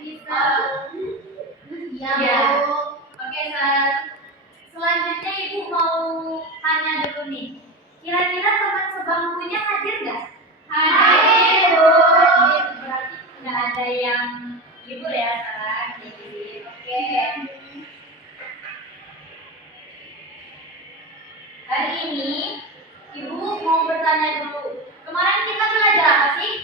Bisa. Iya, Ya. Bu. Oke, selanjutnya Ibu mau tanya dulu nih. Kira-kira teman sebangkunya hadir nggak? Hadir, Bu. Hadir, berarti nggak ada yang libur ya sekarang. Jadi, oke. Hari ini Ibu mau bertanya dulu. Kemarin kita belajar apa sih?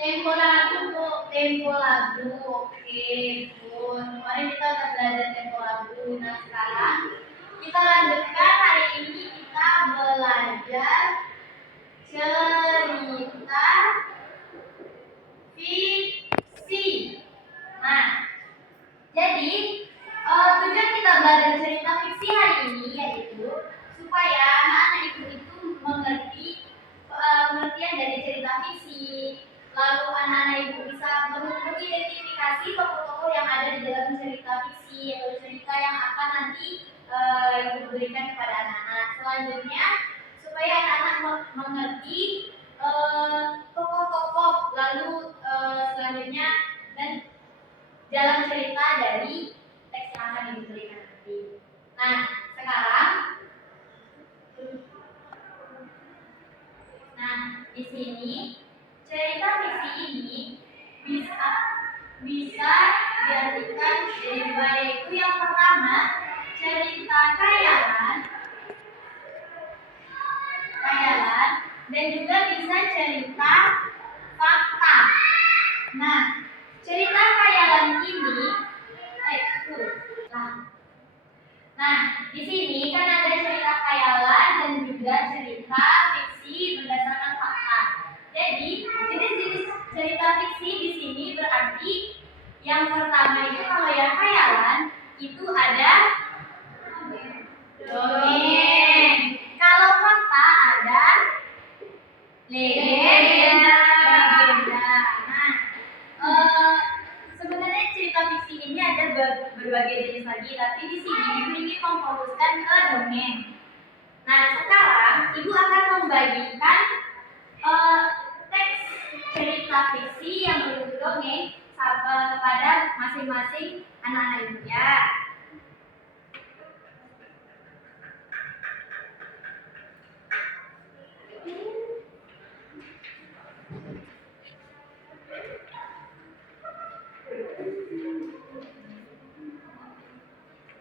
Tempo lagu, Bu. Tempo lagu. Oke, Bu. Kemarin kita udah belajar tempo lagu. Nah, sekarang kita lanjutkan. Hari ini kita belajar cerita fiksi. Nah, jadi tujuan kita belajar cerita fiksi hari ini yaitu supaya anak-anak itu mengerti pengertian dari cerita fiksi. Lalu anak-anak ibu bisa mengidentifikasi tokoh-tokoh yang ada di dalam cerita fiksi atau cerita yang akan nanti ibu berikan kepada anak-anak. Selanjutnya supaya anak-anak mengerti tokoh-tokoh, lalu selanjutnya dan jalan cerita dari teks yang akan ibu berikan nanti. Nah, sekarang di sini cerita fiksi ini bisa diartikan dari dua, yaitu yang pertama cerita khayalan dan juga bisa cerita fakta. Nah, cerita khayalan ini Nah, di sini kan ada cerita khayalan dan juga cerita fiksi berdasarkan fakta. Jadi, jenis-jenis cerita fiksi di sini berarti yang pertama itu kalau yang khayalan itu ada dongeng. Kalau fakta ada legenda. Nah, sebenarnya cerita fiksi ini ada berbagai jenis lagi, tapi di sini Ibu ingin memfokuskan ke dongeng. Nah, sekarang Ibu akan membagikan teks cerita fiksi yang berbentuk dongeng kepada masing-masing anak-anak Ibu ya.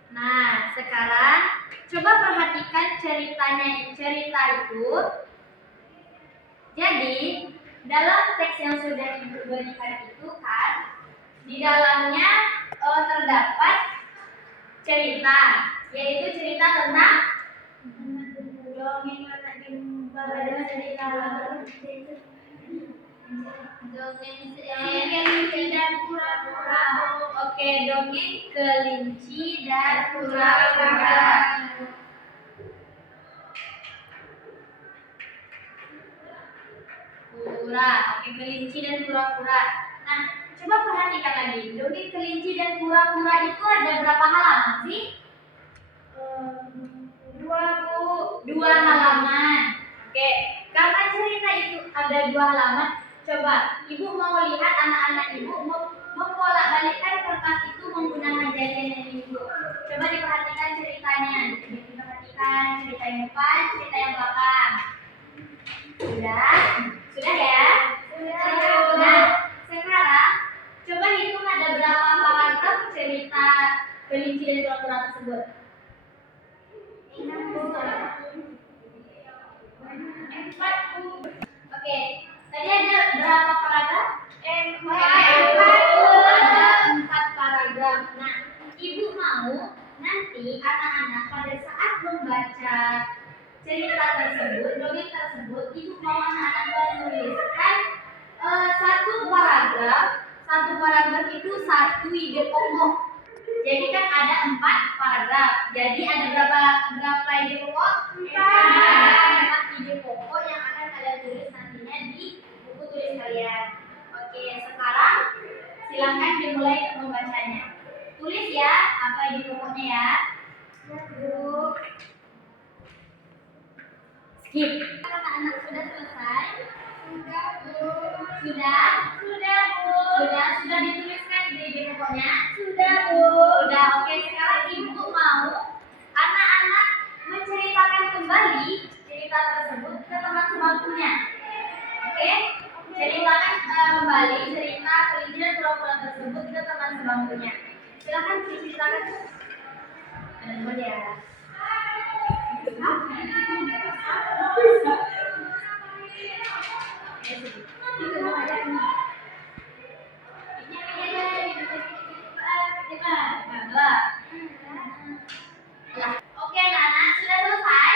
Nah, sekarang coba perhatikan cerita itu. Jadi, dalam teks yang sudah Ibu berikan itu kan, di dalamnya terdapat cerita, yaitu cerita tentang dongeng kelinci dan kura-kura. Oke, dongeng kelinci dan kura-kura. Oke, kelinci dan kura-kura. Nah, coba perhatikan lagi. Dongeng kelinci dan kura-kura itu ada berapa halaman sih? 2, Bu. 2 halaman. Oke, karena cerita itu ada 2 halaman, coba Ibu mau lihat anak-anak Ibu membolak-balikkan kertas itu menggunakan jarinya Ibu. Coba diperhatikan ceritanya. Diperhatikan cerita yang depan, cerita yang belakang. Sudah? Sudah ya? Sudah. Nah, sekarang coba hitung ada berapa paragraf cerita kelinci dan kura-kura tersebut. 4. Oke, tadi ada berapa paragraf? 4. Ada 4 paragraf. Nah, Ibu mau nanti anak-anak pada saat membaca cerita tersebut, dongeng tersebut, Ibu mau anak-anak menuliskan satu paragraf itu satu ide pokok. Jadi kan ada 4 paragraf. Jadi ada berapa ide pokok? 4 ide pokok yang akan kalian tulis nantinya di buku tulis kalian. Oke, sekarang silakan dimulai membacanya. Tulis ya apa ide pokoknya ya. Skip. Anak-anak sudah selesai? Sudah. sudah dituliskan di pokoknya? Sudah, Bu. Sudah, oke. Sekarang ibu mau anak-anak menceritakan kembali cerita tersebut ke teman sebangkunya. Oke? Ceritakan kembali cerita kelinci dan kura-kura tersebut ke teman sebangkunya. Silakan diceritakan. Ada ya. Oke, anak-anak sudah selesai?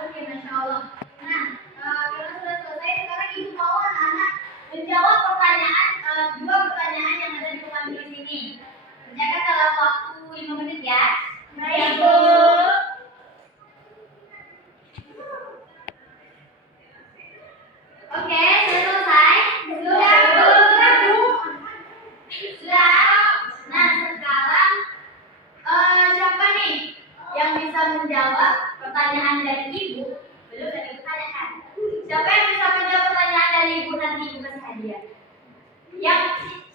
Oke, masya Allah. Nah, kalau sudah selesai, sekarang ibu mau anak-anak menjawab pertanyaan, dua pertanyaan yang ada di papan di sini. Kerjakan dalam waktu 5 menit ya. Baik, Bu. Oke, sudah selesai? Sudah, Bu. Sudah. Nah, sekarang siapa nih yang bisa menjawab pertanyaan dari ibu? Belum ada ditanyakan. Siapa yang bisa menjawab pertanyaan dari ibu, nanti ibu kasih hadiah.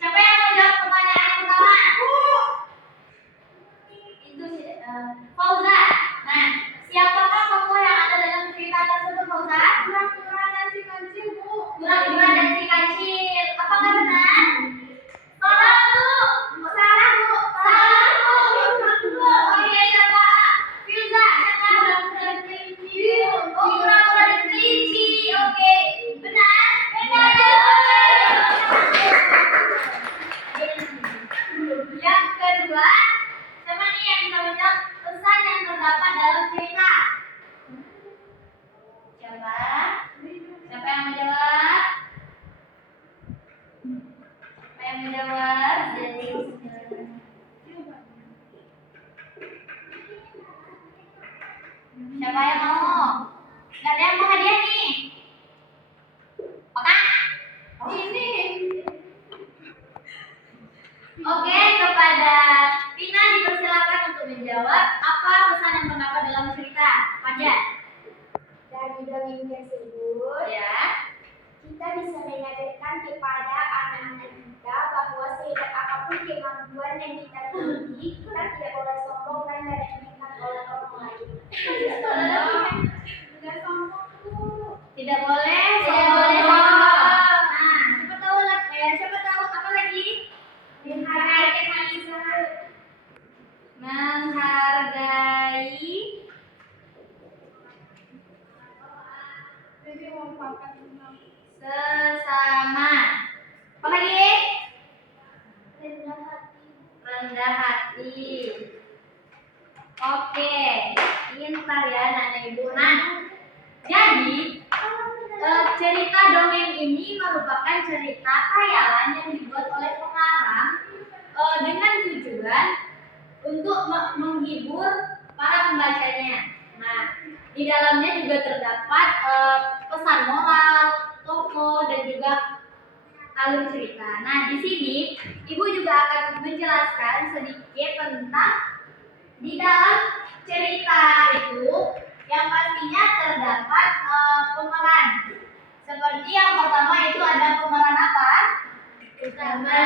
Siapa yang mau jawab pertanyaan pertama? Itu Fauza. Nah, siapakah tokoh yang ada dalam cerita tersebut, Fauza? Kura-kura dan si kancil, Bu. Kura-kura dan si kancil. Apakah benar? Salah, Bu. Salah, Bu. Salah, Bu. Oke, siapa? Firza. Siapa? Oh, kura-kura dan kelinci. Oke. Benar? Benar. Yang kedua, siapa nih yang bisa menjawab pesan yang terdapat dalam cerita? Siapa? Siapa yang menjawab? Siapa yang menjawab? Siapa yang mau? Gak ada yang mau hadiah nih. Oke? Ini. Oke, kepada Tina dipersilakan untuk menjawab apa pesan yang terdapat dalam cerita. Panjat. Dari dongeng tersebut, Ya. kita bisa mengajarkan kepada anak-anak kita bahwa sehebat apapun kemampuan yang kita miliki, kita tidak boleh sombong dan meremehkan oleh orang lain. Tidak sombong, Bu. Tidak boleh Tidak sombong. boleh sombong. Nah, siapa tahu apa lagi? Menghargai kemanusiaan. Menghargai sesama. Apa lagi? Rendah hati. Rendah hati. Oke, ini ntar ya anak ibu. Nah, jadi cerita dongeng ini merupakan cerita khayalan yang dibuat oleh pengarang dengan tujuan untuk menghibur para pembacanya. Nah, di dalamnya juga terdapat pesan moral, tokoh, dan juga alur cerita. Nah, di sini ibu juga akan menjelaskan sedikit tentang di dalam cerita itu yang pastinya terdapat pemeran. Seperti yang pertama itu ada pemeran apa? Utama.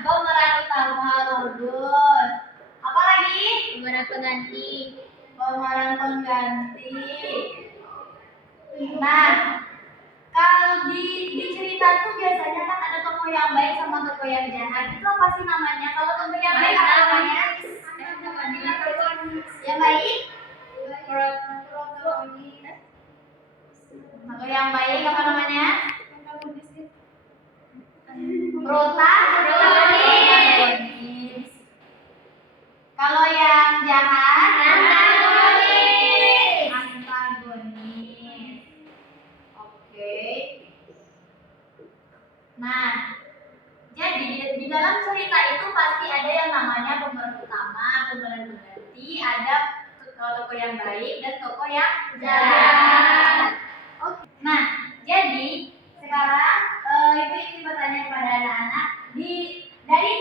Pemeran utama, bagus. Apa lagi? Pemeran pengganti. Pemeran pengganti. Nah, kalau di cerita tuh biasanya kan ada tokoh yang baik sama tokoh yang jahat. Itu apa sih namanya? Kalau tokoh yang baik apa namanya? Yang baik? Tokoh yang baik apa namanya? Protagonis. Kalau yang jahat? Antagonis. Antagonis. Oke. Nah, jadi di dalam cerita itu pasti ada yang namanya pemeran utama, pemeran pengganti, ada tokoh yang baik dan tokoh yang jahat. Oke. Nah, jadi sekarang ibu ingin bertanya kepada anak-anak dari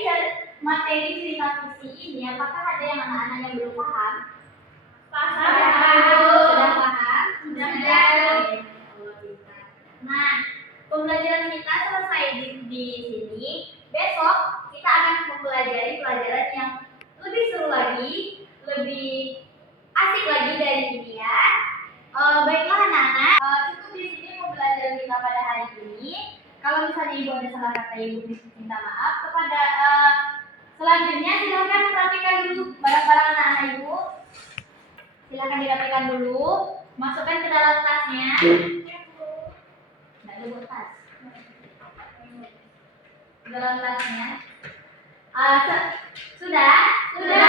materi cerita fiksi ini, apakah ada yang anak-anak yang belum paham? Sudah paham? Sudah. Nah, pembelajaran kita selesai di di sini, besok kita akan mempelajari pelajaran yang lebih seru lagi, lebih asik lagi dari ini ya. Baiklah anak-anak, cukup di sini pembelajaran kita pada hari ini. Kalau misalnya ibu ada salah kata, ibu minta maaf. Kepada selanjutnya silakan perhatikan dulu barang-barang anak-anak ibu. Silakan dirapikan dulu, masukkan ke dalam tasnya. Nggak ada tas. Dalam tasnya. Sudah? Sudah.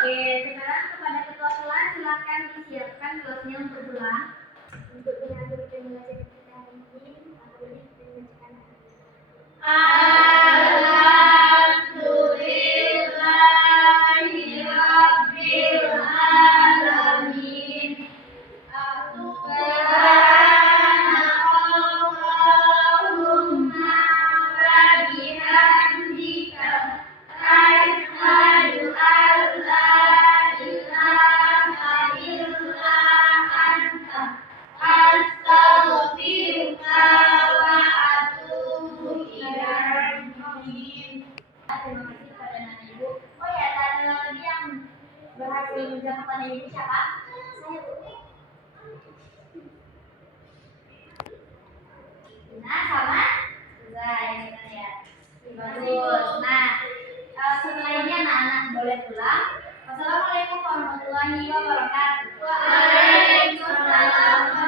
Oke, sekarang kepada ketua kelas silakan disiapkan kelasnya untuk pulang. Untuk mengatur pembelajaran kita hari ini, aku boleh membacakan. Alhamdulillahirabbil alamin. Subhanallahumma wa bihamdika asyhadu an la ilaha illa anta astaghfiruka wa atubu ilaik. Terima kasih kepada anak ibu. Oh ya, tadi yang berhasil menjawab pertanyaan ibu siapa? Saya, Bu. Nah, sama? Sudah, ini kan ya. Bagus. Nah, setelah ini anak-anak boleh pulang. Wassalamualaikum warahmatullahi wabarakatuh. Waalaikumsalam